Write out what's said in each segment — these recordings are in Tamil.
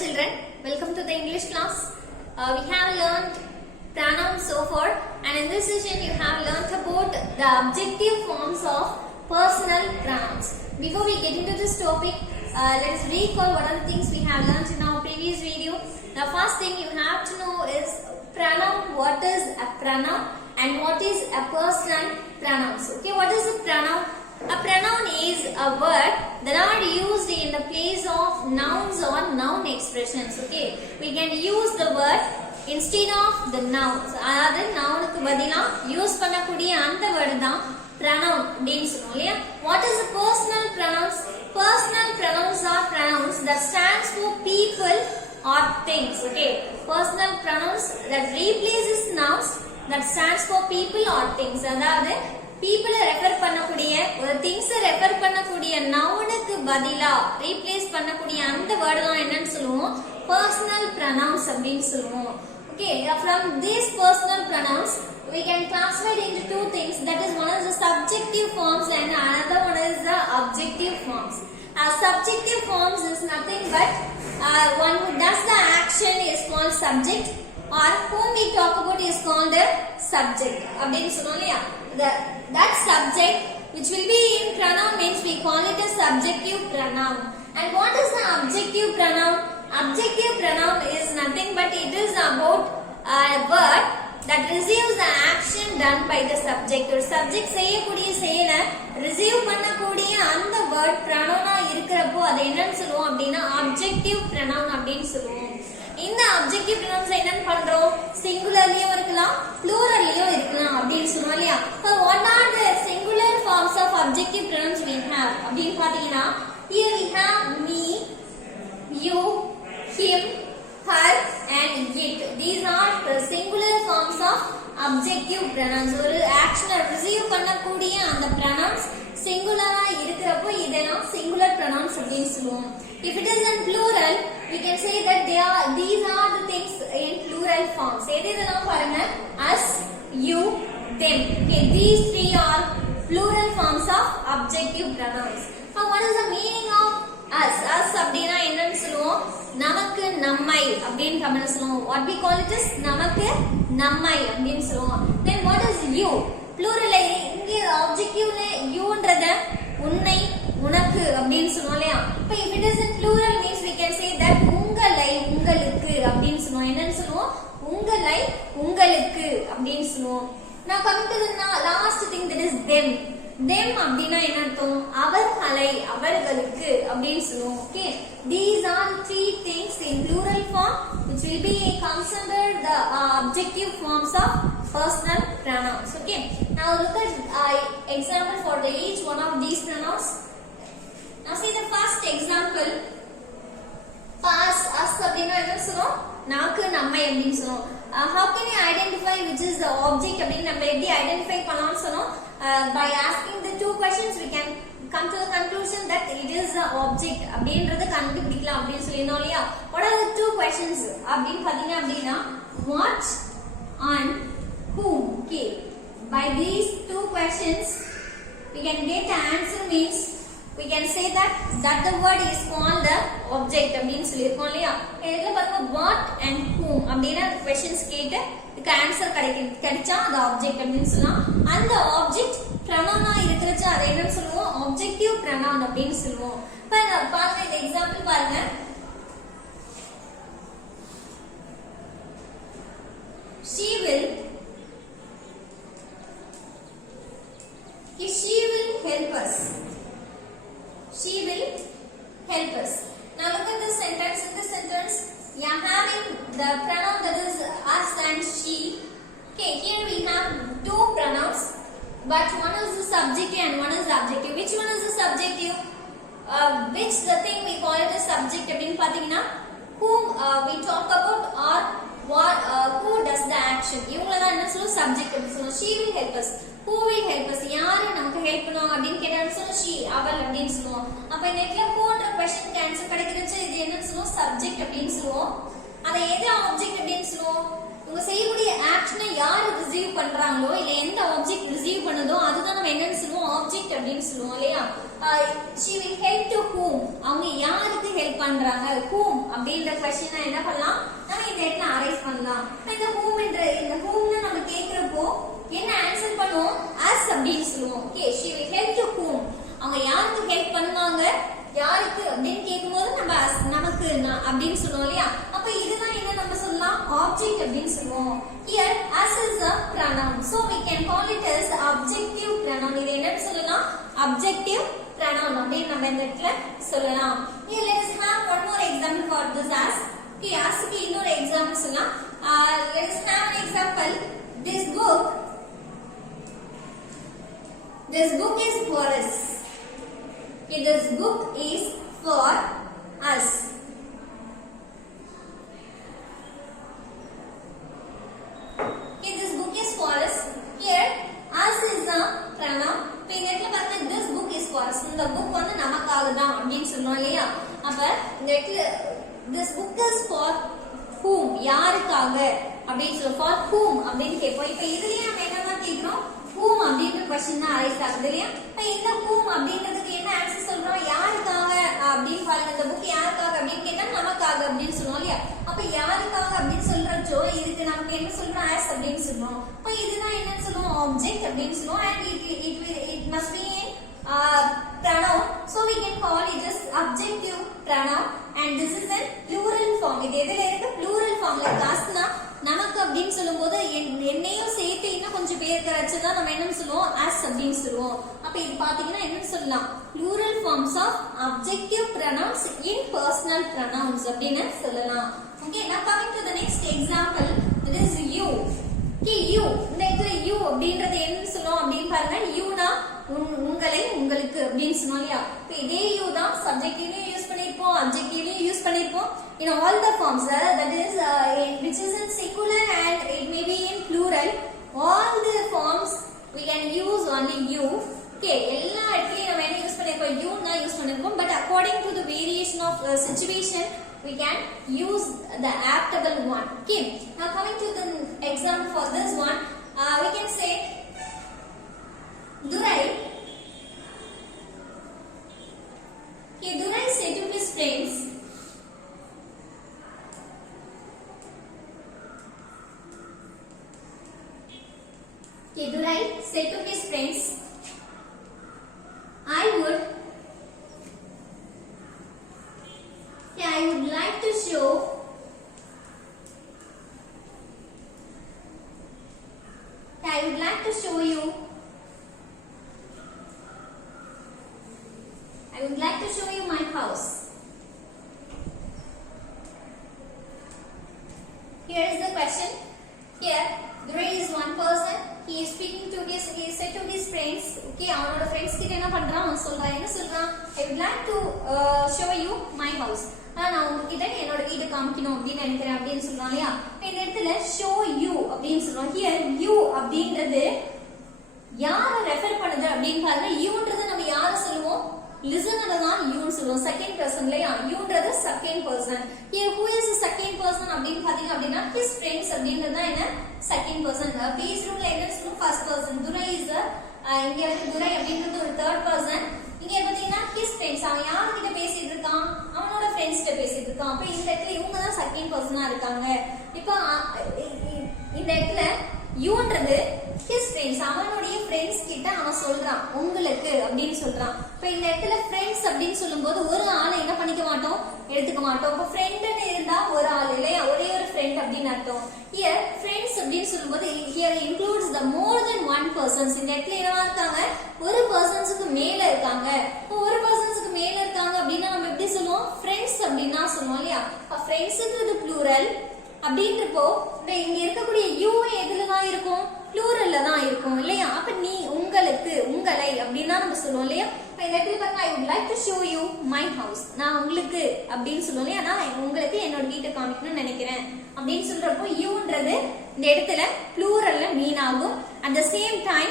children, welcome to the English class. We have learned pronouns so far, and in this session you have learnt about the objective forms of personal pronouns. Before we get into this topic, let us recall what are the things we have learnt in our previous video. The first thing you have to know is pronoun. What is a pronoun and what is a personal pronouns? Okay, what is a pronoun? A pronoun is a word that are used in the place of nouns or noun expressions. Okay, we can use the word instead of the nouns. அதாவது நவுனுக்கு பதிலா யூஸ் பண்ணக்கூடிய அந்த வேர்ட் தான் pronoun அப்படினு சொல்றோம் இல்லையா. What is the personal pronouns? Personal pronouns are pronouns that stands for people or things. Okay, personal pronouns that replaces nouns that stands for people or things. அதாவது people ரெஃபர் பண்ணக்கூடிய ஒரு திங்ஸ் ரெஃபர் பண்ணக்கூடிய நவுனுக்கு பதிலா ரீப்ளேஸ் பண்ணக்கூடிய அந்த வேர்ட் தான் என்னன்னு சொல்லுவோம் personal pronouns அப்படினு சொல்லுவோம். Okay, from these personal pronouns we can classify it into two things, that is one is the subjective forms and another one is the objective forms. Subjective forms is nothing but one who does the action is called subject, or whom we talk about is called the subject அப்படினு சொல்றோம் இல்லையா. That subject which will be in pronoun means we call it a subjective pronoun. And what is the objective pronoun? Objective pronoun is nothing but it is about a word that receives the action done by the subject. ஒரு subject செய்யக்கூடிய செயலை receive பண்ணக்கூடிய அந்த word pronoun-ஆ இருக்கிறப்போ அது என்னன்னு சொல்லுவோம் அப்படின்னா objective pronoun அப்படின்னு சொல்லுவோம். இந்த objective pronouns என்னன்னு பண்றோம், singularலயும் இருக்கலாம் pluralலயும் இருக்கலாம் அப்படின்னு சொல்றோம் இல்லையா. So what are the singular forms of objective pronouns we have அப்படின்னு பாத்தீங்கன்னா, here we have me, you, him, her and it. These are the singular forms of objective pronouns. ஒரு action receive பண்ணக்கூடிய அந்த pronouns singular-ஆ இருக்கிறப்போ இதெல்லாம் singular pronouns அப்படின்னு சொல்லுவோம். If it is in plural, we can say that these are the things in plural forms. எதெல்லாம் பாருங்க, us, you, them. Okay, these three are plural forms of objective pronouns. Now what is the meaning of us? Us அப்படினா என்னன்னு சொல்லுவோம், நமக்கு நம்மை அப்படினு தமிழ்ல சொல்லுவோம். What we call it is நமக்கு நம்மை அப்படினு சொல்லுவோம். Then what is you? Plural இங்க objectiveல youன்றத உன்னை உனக்கு அப்படினு சொல்லுவோம் இல்லையா. இப்போ if it is in plural means we can say that உங்களை உங்களுக்கு அப்படினு சொல்லுவோம். என்னன்னு சொல்லுவோம், உங்களை உங்களுக்கு அப்படினு சொல்லுவோம். Now coming to the last thing, that is them. Them அப்படினா என்ன அர்த்தம், அவர்களை அவர்களுக்கு அப்படினு சொல்லுவோம். Okay, these are three things in plural form which will be comes under the objective forms of personal pronouns. Okay, now look at example for each one of these pronouns. Now see the first example. Us அப்படினா என்ன சொல்றோம், நமக்கு நம்மை அப்படினு சொல்றோம். How can you identify which is the object அப்படினு நம்ம எப்படி ஐடென்டிஃபை பண்ணலாம்னு சொன்னோம். By asking the two questions we can come to the conclusion that it is the object அப்படின்றத கண்டுபிடிக்கலாம் அப்படினு சொல்லினோம் இல்லையா. What are the two questions அப்படினு பாத்தீங்க அப்படினா, what and whom. Okay, by these two questions we can get the answer, means we can say that the word is called the object அப்படினு சொல்லிருக்கோம் இல்லையா. இதுல பாருங்க what and whom அப்படினா questions கேட்டு இதுக்கு ஆன்சர் கிடைச்சா அது ஆப்ஜெக்ட் அப்படினு சொல்லலாம். அந்த ஆப்ஜெக்ட் pronoun-ஆ இருக்குறச்ச அதை என்னன்னு சொல்லுவோம், objective pronoun அப்படினு சொல்லுவோம். பாருங்க இந்த எக்ஸாம்பிள் பாருங்க. she will help us. She will help us. Now look at this sentence. In this sentence, we are having the pronoun that is us and she. Okay, here we have two pronouns, but one is the subjective and one is the objective. Which one is the subjective? Which the thing we call it the subject அப்படினு பாத்தீங்கன்னா, whom we talk about or what who does the action. இவங்களதான் என்ன சொல்லுவோம், subject அப்படி சொல்லுவோம். She will help us. Who will help us? யாரு நமக்கு ஹெல்ப் பண்ணுவாங்க அப்படின்னு கேட்டான்னு சொல்ல she, அவள் அப்படின்னு சொல்லுவோம். அப்ப இந்த இடத்துல whoன்ற क्वेश्चन ஆன்சர் கிடைக்கிறச்சு இது என்னன்னு சொல்லுவோம், சப்ஜெக்ட் அப்படின்னு சொல்லுவோம். அதை எது ஆப்ஜெக்ட் அப்படின்னு சொல்லுவோம், உங்க செய்யக்கூடிய ஆக்ஷனை யாரு ரிசீவ் பண்றாங்களோ இல்ல எந்த ஆப்ஜெக்ட் ரிசீவ் பண்ணுதோ அதுதான் நம்ம என்னன்னு சொல்லுவோம் ஆப்ஜெக்ட் அப்படின்னு சொல்லுவோம் இல்லையா. she will help to whom, அவங்க யாருக்கு ஹெல்ப் பண்றாங்க, whom அப்படின்ற क्वेश्चन என்ன பண்ணலாம் நம்ம இந்த இடத்துல அரைஸ் பண்ணலாம். இந்த whom இந்த whomல நம்ம கேக்குறப்போ என்ன ஆன்சர் பண்ணுவோம் as அப்படின்னு சொல்லுவோம். Okay, she will help to whom, அவங்க யாருக்கு ஹெல்ப் பண்ணுவாங்க, யாருக்கு அப்படின்னு கேட்கும்போது நம்ம நமக்கு அப்படின்னு சொல்லுவோம் இல்லையா. அப்ப இதுதான் என்ன நம்ம சொல்லலாம் ஆப்ஜெக்ட் அப்படின்னு சொல்லுவோம். Here as is a pronoun, so we can call it as objective pronoun. இது என்னன்னு சொல்லலாம் objective pronoun அப்படின்னு நம்ம இந்த இடத்துல சொல்லலாம். Here let us have one more example for this as. Okay, as க்கு இன்னொரு எக்ஸாம்பிள் சொல்லலாம். Let us have an example. This book is for us. Okay, this book is for us. Okay, this book is for us. Here, us is a pronoun. இப்போ இந்த இடத்துல பாருங்க, this book is for us. இந்த book வந்து நமக்காக தான் அப்படின்னு சொல்றோம் இல்லையா. அப்ப இந்த இடத்துல this book is for whom, யாருக்காக அப்படின்னு சொல்றோம். For whom அப்படின்னு கேட்போம். இப்போ இதுலயே நம்ம என்னதான் கேக்குறோம் whom அப்படின்ற क्वेश्चन தான் அரைஸ் ஆகுது இல்லையா. இப்போ இந்த whom அப்படின்றதுக்கு என்ன ஆன்சர் சொல்றோம் யாருக்காக அப்படின்னு பாருங்க. இந்த புக் யாருக்காக அப்படின்னு கேட்டா நமக்காக அப்படின்னு சொல்லுவோம் இல்லையா. அப்ப யாருக்காக அப்படின்னு சொல்றச்சோ இதுக்கு நமக்கு என்ன சொல்றோம் as அப்படின்னு சொல்றோம். அப்ப இதுதான் என்னன்னு சொல்லுவோம் ஆப்ஜெக்ட் அப்படின்னு சொல்லுவோம். and it must be in pronoun, so we can call it as objective pronoun, and this is in plural form. இது எதுல இருக்கு plural formல காசுனா நமக்கு அப்படின்னு சொல்லும்போது என்னையும் சேர்த்து இன்னும் கொஞ்சம் பேர் கரைச்சதான் நம்ம என்ன சொல்லுவோம் as அப்படின்னு சொல்லுவோம். அப்ப இது பாத்தீங்கன்னா என்னன்னு சொல்லலாம் plural forms of objective pronouns in personal pronouns அப்படின்னு சொல்லலாம். Okay, now coming to the next example, it is you. Okay, you, இந்த இடத்துல you அப்படின்றது என்னன்னு சொல்லுவோம் அப்படின்னு பாருங்க. you னா உங்களை உங்களுக்கு அப்படின்னு சொன்னோம் இல்லையா. இப்போ இதே you தான் subjectலயும் யூஸ் பண்ணிருப்போம் adjectiveலயும் யூஸ் பண்ணிருப்போம் in all the forms, that is which is in singular and it may be in plural. All the forms we can use only you. Okay, எல்லா இடத்துலயும் நம்ம என்ன யூஸ் பண்ணிருப்போம் you தான் யூஸ் பண்ணிருப்போம். But according to the variation of situation we can use the adaptable one. Okay, now coming to the example for this one, we can say Durai. Okay, Durai said to his friends, okay, Durai said to his friends, I would like to show you my house. Here is the question. Here Durai is one person. He is speaking to he said to his friends. Okay, அவனோட friends கிட்ட என்ன பண்றான் அவன் சொல்றான் என்ன சொல்றான் I would like to show you my house. நான் உங்ககிட்ட என்னோட வீடு காமிக்கணும் அப்படின்னு நினைக்கிறேன் அப்படின்னு சொல்றான் இல்லையா. இந்த இடத்துல show you அப்படின்னு சொல்றோம். Here you அப்படின்றது யாரை ரெஃபர் பண்ணுது அப்படின்னு பாருங்க. youன்றது நம்ம யாரை சொல்லுவோம் listener தான் you சொல்லுவோம் செகண்ட் பர்சன் இல்லையா. youன்றது second person. here who is the second person அப்படின்னு பாத்தீங்க அப்படின்னா his friends அப்படின்றது தான் என்ன செகண்ட் பர்சன். பேஸ் ரூல்ல என்ன சொல்லுவோம் ஃபர்ஸ்ட் பர்சன். Durai is இங்க வந்து Durai அப்படின்றது ஒரு தேர்ட் பர்சன். இங்க பாத்தீங்கன்னா his friends, அவன் யார்கிட்ட பேசிட்டு இருக்கான் அவனோட ஃப்ரெண்ட்ஸ் கிட்ட பேசிட்டு இருக்கான். அப்ப இந்த இடத்துல இவங்க தான் செகண்ட் பர்சனா இருக்காங்க. இப்போ இந்த இடத்துல youன்றது his friends, அவனுடைய ஃப்ரெண்ட்ஸ் கிட்ட அவன் சொல்றான் உங்களுக்கு அப்படின்னு சொல்றான். இப்ப இந்த இடத்துல ஃப்ரெண்ட்ஸ் அப்படின்னு சொல்லும்போது ஒரு ஆளை என்ன பண்ணிக்க மாட்டோம் எடுத்துக்க மாட்டோம். இப்ப ஃப்ரெண்ட்னு இருந்தா ஒரு ஆள் இல்லையா ஒரே ஒரு ஃப்ரெண்ட் அப்படின்னு அர்த்தம். here friends அப்படின்னு சொல்லும்போது here includes the more than one persons. இந்த இடத்துல என்னவா இருக்காங்க ஒரு பர்சன்ஸ்க்கு மேல இருக்காங்க. ஒரு பர்சன்ஸ்க்கு மேல இருக்காங்க அப்படின்னா நம்ம எப்படி சொல்லுவோம் ஃப்ரெண்ட்ஸ் அப்படின்னா சொல்லுவோம் இல்லையா. ஃப்ரெண்ட்ஸ்ன்றது plural அப்படின்றப்போ இங்க இருக்கக்கூடிய you எதுலதான் இருக்கும் plural தான் இருக்கும் இல்லையா. அப்ப நீ உங்களுக்கு உங்களை அப்படின்னா நம்ம சொல்லுவோம் இல்லையா. இந்த இடத்துல பாருங்க I would like to show you my house. நான் உங்களுக்கு அப்படின்னு சொல்லுவோம் இல்லையா. நான் உங்களுக்கு என்னோட வீட்டை காமிக்கணும்னு நினைக்கிறேன் அப்படின்னு சொல்றப்போ youன்றது இந்த இடத்துல pluralல மீன் ஆகும். at the same time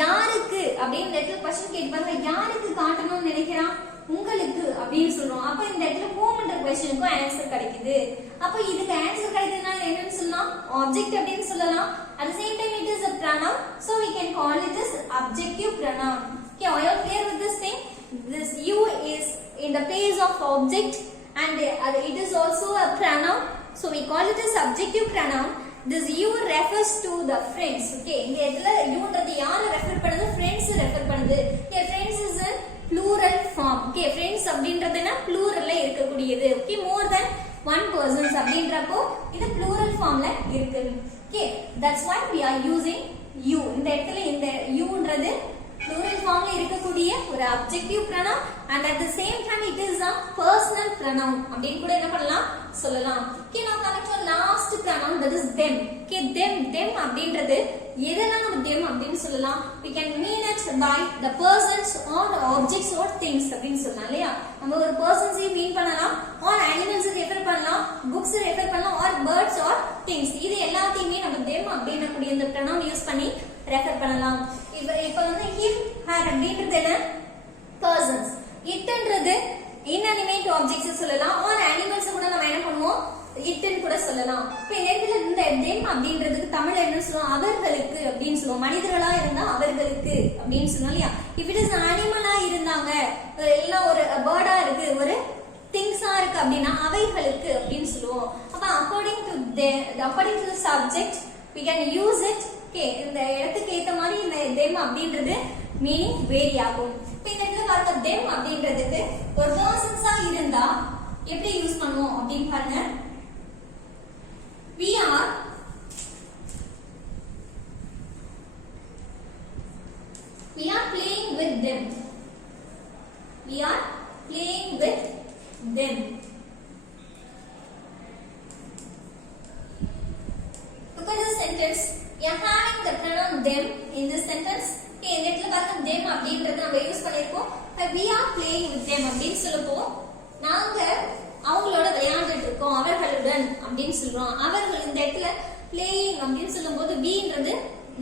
யாருக்கு அப்படின்னு இந்த இடத்துல क्वेश्चन கேட்பாங்க யாருக்கு காட்டணும்னு நினைக்கிறான் உங்களுக்கு அப்படின்னு சொல்றோம். அப்ப இந்த இடத்துல whomன்ற क्वेश्चनக்கு ஆன்சர் கிடைக்குது. அப்ப இதுக்கு ஆன்சர் கிடைக்குதுன்னா என்னன்னு சொல்லலாம்? ஆப்ஜெக்ட் அப்படின்னு சொல்லலாம். At the same time it is a pronoun, so we can call it as adjective pronoun. Okay, are you clear with this thing? This you is in the place of object and it is also a pronoun, so we call it as subjective pronoun. This you refers to the friends. Okay, இந்த இடத்துல youன்றது யாரை ரெஃபர் பண்ணுது? friends ரெஃபர் பண்ணுது. Here friends is a plural form. Okay, friends அப்படின்றதுனா pluralல இருக்கக்கூடியது. Okay, more than one persons அப்படின்றப்போ இது plural formல இருக்கு. Okay, that's why we are using you. இந்த இடத்துல இந்த youன்றது plural formல இருக்கக்கூடிய ஒரு adjective pronoun and at the same time it is a personal pronoun அப்படினு கூட என்ன பண்ணலாம் சொல்லலாம். Okay, now coming to last pronoun, that is them. Okay, them அப்படின்றது எதெல்லாம் நம்ம them அப்படினு சொல்லலாம்? We can mean it by the persons or objects or things அப்படினு சொல்லலாம் இல்லையா? நம்ம ஒரு persons மீன் பண்ணலாம் or animals ரெஃபர் பண்ணலாம், books ரெஃபர் பண்ணலாம் or birds or things. இது எல்லாத்தையுமே நம்ம them அப்படின கூடிய இந்த pronoun யூஸ் பண்ணி ரெஃபர் பண்ணலாம். இப்போ வந்து him her அப்படின்றது என்ன? persons. itன்றது inanimate objects சொல்லலாம் or animals கூட நம்ம என்ன பண்ணுவோம்? itன்னு கூட சொல்லலாம். இப்போ இந்த இடத்துல இந்த them அப்படின்றதுக்கு தமிழ்ல என்ன சொல்லுவோம்? அவர்களுக்கு அப்படினு சொல்லுவோம். மனிதர்களா இருந்தா அவர்களுக்கு அப்படினு சொல்லுவோம் இல்லையா? if it is animalா இருந்தாங்க, எல்லாம் ஒரு பேர்டா இருக்கு, ஒரு திங்ஸா இருக்கு அப்படினா அவைகளுக்கு அப்படினு சொல்லுவோம். அப்ப according to the subject we can use it. Okay, இந்த இடத்துக்கு ஏத்த மாதிரி இந்த them அப்படின்றது மீனிங் வேரி ஆகும். இப்போ இந்த இடத்துல பாருங்க them அப்படின்றதுக்கு ஒரு பர்சன்ஸா இருந்தா எப்படி யூஸ் பண்ணுவோம் அப்படினு பாருங்க. we are playing with them. We are playing with them. Look at the sentence. We are having the pronoun them in this sentence. Okay, இந்த இடத்துல பாருங்க them அப்படின்றது நம்ம யூஸ் பண்ணிருக்கோம். we are playing with them அப்படினு சொல்லப்போ நாங்க அவங்களோட விளையாண்டுட்டு இருக்கோம், அவர்களுடன் அப்படினு சொல்றோம். அவர்கள் இந்த இடத்துல playing அப்படினு சொல்லும்போது weன்றது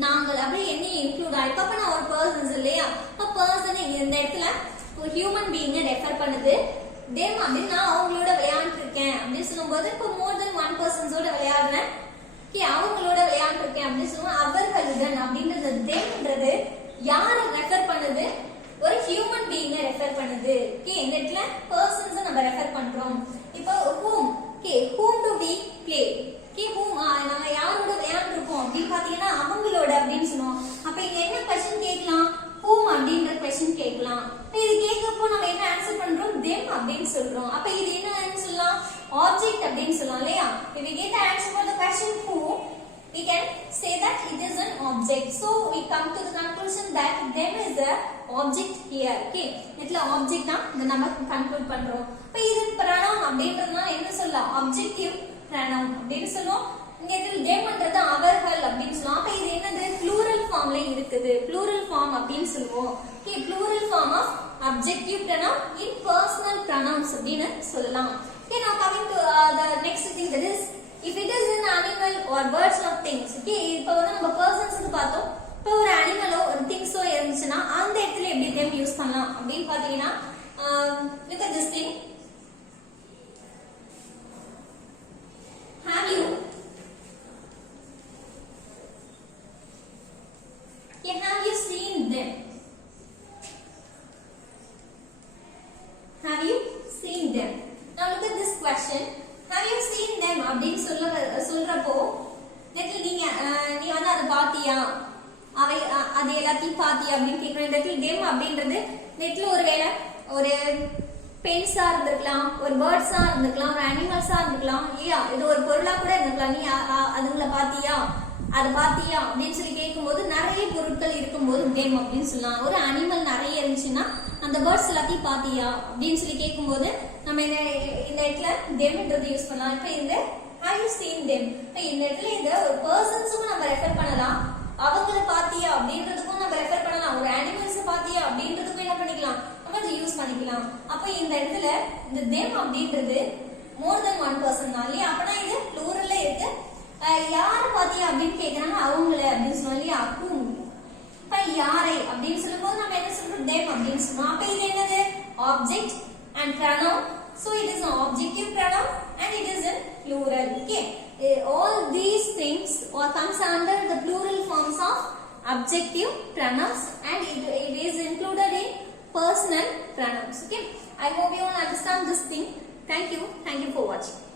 நாங்கள் அப்படியே என்ன இன்க்ளூட் ஆயிருக்கு. அப்ப நான் ஒரு பர்சன்ஸ் இல்லையா? அப்ப பர்சன் இந்த இடத்துல ஒரு ஹியூமன் பீயிங்க ரெஃபர் பண்ணுது. them அப்படினா நான் அவங்களோட விளையாண்டு இருக்கேன் அப்படினு சொல்லும்போது இப்போ மோர் தென் ஒன் பர்சன்ஸோட விளையாடுறேன். Okay, அவங்களோட விளையாண்டு இருக்கேன் அப்படின்னு சொல்லுவோம். அவர்களுடன் அப்படின்றது themன்றது யாரை ரெஃபர் பண்ணுது? ஒரு ஹியூமன் பீயிங்க ரெஃபர் பண்ணுது. Okay, இந்த இடத்துல பர்சன்ஸ் நம்ம ரெஃபர் பண்றோம். இப்போ whom, okay, whom do we play? Okay, whom நாங்க யாரோட விளையாண்டு இருக்கோம் அப்படின்னு பாத்தீங்கன்னா அவங்களோட அப்படின்னு சொல்லுவோம். அப்ப இங்க என்ன क्वेश्चन கேட்கலாம்? whom அப்படின்ற क्वेश्चन கேட்கலாம். இது கேட்கப்போ நம்ம என்ன ஆன்சர் பண்றோம்? them அப்படின்னு சொல்றோம். அப்ப இது என்ன சொல்லலாம்? ஆப்ஜெக்ட் அப்படின்னு சொல்லலாம் இல்லையா? if we get the answer for the question who, we can say that it is an object. So we come to the conclusion that them is the object here. Okay, இதுல ஆப்ஜெக்ட் தான் இத நம்ம கன்க்ளூட் பண்றோம். அப்ப இது pronoun அப்படின்றதுனா என்ன சொல்லலாம்? objective pronoun அப்படின்னு சொல்லுவோம். இங்க இதுல themன்றது அவர்கள் அப்படின்னு சொல்லுவோம். அப்ப இது என்னது? plural formல இருக்குது. plural form அப்படின்னு சொல்லுவோம். Okay, plural form of adjective pronoun in personal pronouns அப்படின்னு சொல்லலாம். Okay, now coming to the next thing, that is if it is an animal or birds or things. Okay, இப்போ வந்து நம்ம personsக்கு பார்த்தோம். இப்போ ஒரு அனிமலோ ஒரு திங்ஸோ இருந்துச்சுன்னா அந்த இடத்துல எப்படி them யூஸ் பண்ணலாம் அப்படின்னு பாத்தீங்கன்னா look at this thing. Have you seen them? Have you seen them? Now look at this question. Have you seen them அப்படினு சொல்றப்போ நெட்ல நீ வந்து அத பாத்தியா, அவை அது எல்லாத்தையும் பாத்தியா அப்படினு கேக்குறேன். நெட்ல them அப்படின்றது நெட்ல ஒருவேளை ஒரு பென்ஸா இருந்திருக்கலாம், ஒரு பேர்ட்ஸா இருந்திருக்கலாம், ஒரு அனிமல்ஸா இருந்திருக்கலாம் இல்லையா? இது ஒரு பொருளா கூட இருந்திருக்கலாம். நீ அதுங்களை பாத்தியா, அதை பாத்தியா அப்படின்னு சொல்லி கேட்கும்போது நிறைய பொருட்கள் இருக்கும்போது them அப்படின்னு சொல்லலாம். ஒரு அனிமல் நிறைய இருந்துச்சுன்னா அந்த பேர்ட்ஸ் எல்லாத்தையும் பாத்தியா அப்படின்னு சொல்லி கேட்கும்போது நம்ம இந்த இடத்துல themன்றது யூஸ் பண்ணலாம். இப்ப இந்த have you seen them, இந்த இடத்துல இந்த ஒரு பர்சன்ஸுக்கும் நம்ம ரெஃபர் பண்ணலாம், அவங்கள பாத்தியா அப்படின்றதுக்கும் நம்ம ரெஃபர் பண்ணலாம், ஒரு அனிமல்ஸ் பாத்தியா அப்படின்றதுக்கும் என்ன பண்ணிக்கலாம், நம்ம அதை யூஸ் பண்ணிக்கலாம். அப்ப இந்த இடத்துல இந்த them அப்படின்றது மோர் தென் ஒன் பர்சன் தான் இல்லையா? அப்பனா இது ப்ளூரல்ல இருக்கு. யார பாத்தியா அப்படின்னு கேக்குறாங்க, அவங்கள அப்படின்னு சொல்லலாம் இல்லையா? whom. இப்ப யாரை அப்படின்னு சொல்லும்போது நம்ம என்ன சொல்றோம்? them அப்படின்னு சொல்றோம். அப்ப இது என்னது? object and pronoun. So it is an objective pronoun and it is in plural. Okay. All these things comes under the plural forms of objective pronouns and it is included in personal pronouns. Okay. I hope you all understand this thing. Thank you. Thank you for watching.